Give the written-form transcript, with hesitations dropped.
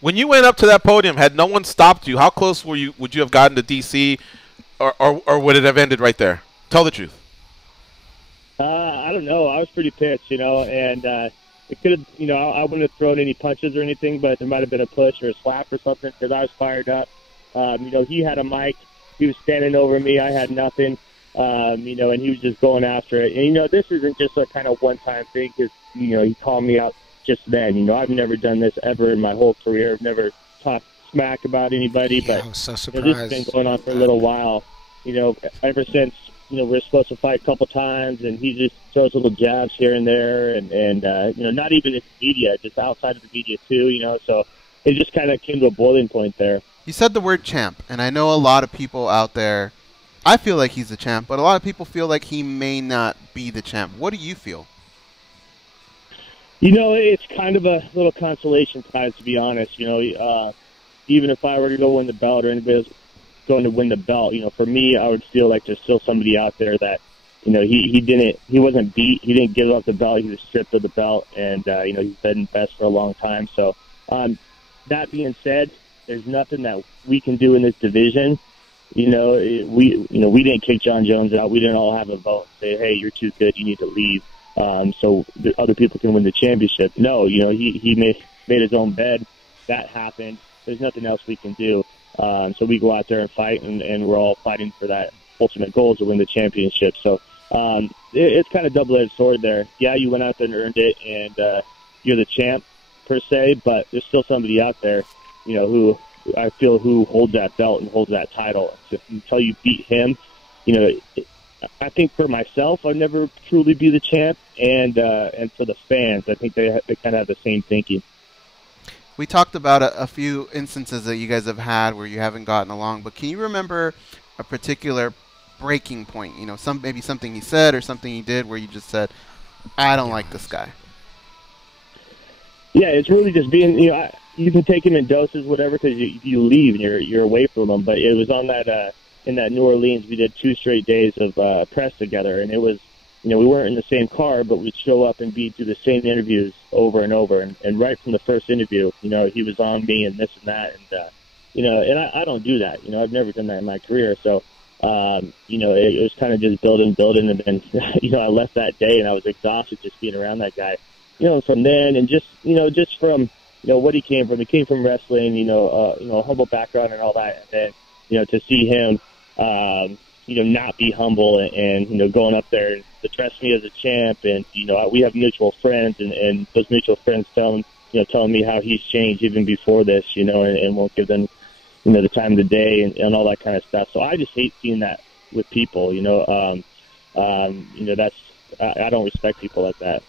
When you went up to that podium, had no one stopped you, how close were you? Would you have gotten to DC, or would it have ended right there? Tell the truth. I don't know. I was pretty pissed, and it could have, I wouldn't have thrown any punches or anything, but there might have been a push or a slap or something because I was fired up. He had a mic. He was standing over me. I had nothing, and he was just going after it. And, this isn't just a kind of one-time thing because, he called me out just then. I've never done this ever in my whole career. I've never talked smack about anybody, Yeah, but I was so surprised. this has been going on for a little while, ever since, we're supposed to fight a couple times, and he just throws little jabs here and there, and not even in the media, just outside of the media too, so it just kind of came to a boiling point there. You said the word champ, and I know a lot of people out there, I feel like he's the champ, but a lot of people feel like he may not be the champ. What do you feel? It's kind of a little consolation prize, to be honest. Even if I were to go win the belt or anybody else going to win the belt, for me, I would feel like there's still somebody out there that, he wasn't beat, he didn't give up the belt, he was stripped of the belt, and, he's been best for a long time. So, that being said, there's nothing that we can do in this division. We didn't kick Jon Jones out. We didn't all have a vote and say, hey, you're too good, you need to leave. So the other people can win the championship. No, he made his own bed. That happened. There's nothing else we can do. So we go out there and fight, and we're all fighting for that ultimate goal to win the championship. So it's kind of double-edged sword there. Yeah, you went out there and earned it, and you're the champ per se, but there's still somebody out there, who I feel who holds that belt and holds that title. So until you beat him, I think for myself, I'd never truly be the champ, and for the fans, I think they kind of have the same thinking. We talked about a few instances that you guys have had where you haven't gotten along, but can you remember a particular breaking point? Maybe something he said or something he did where you just said, I don't like this guy. Yeah, it's really just being, you can take him in doses, whatever, because you leave and you're away from him. But it was on that in that New Orleans, we did 2 straight days of press together, and it was, we weren't in the same car, but we'd show up and do the same interviews over and over. And right from the first interview, he was on me and this and that, and and I don't do that. I've never done that in my career, so. It was kind of just building, and then, I left that day and I was exhausted just being around that guy, from then and just from, what he came from. He came from wrestling, a humble background and all that. And then, to see him, not be humble and going up there and address me as a champ. And, we have mutual friends and those mutual friends telling me how he's changed even before this, and won't give them, the time of the day and all that kind of stuff. So I just hate seeing that with people, that's, I don't respect people like that.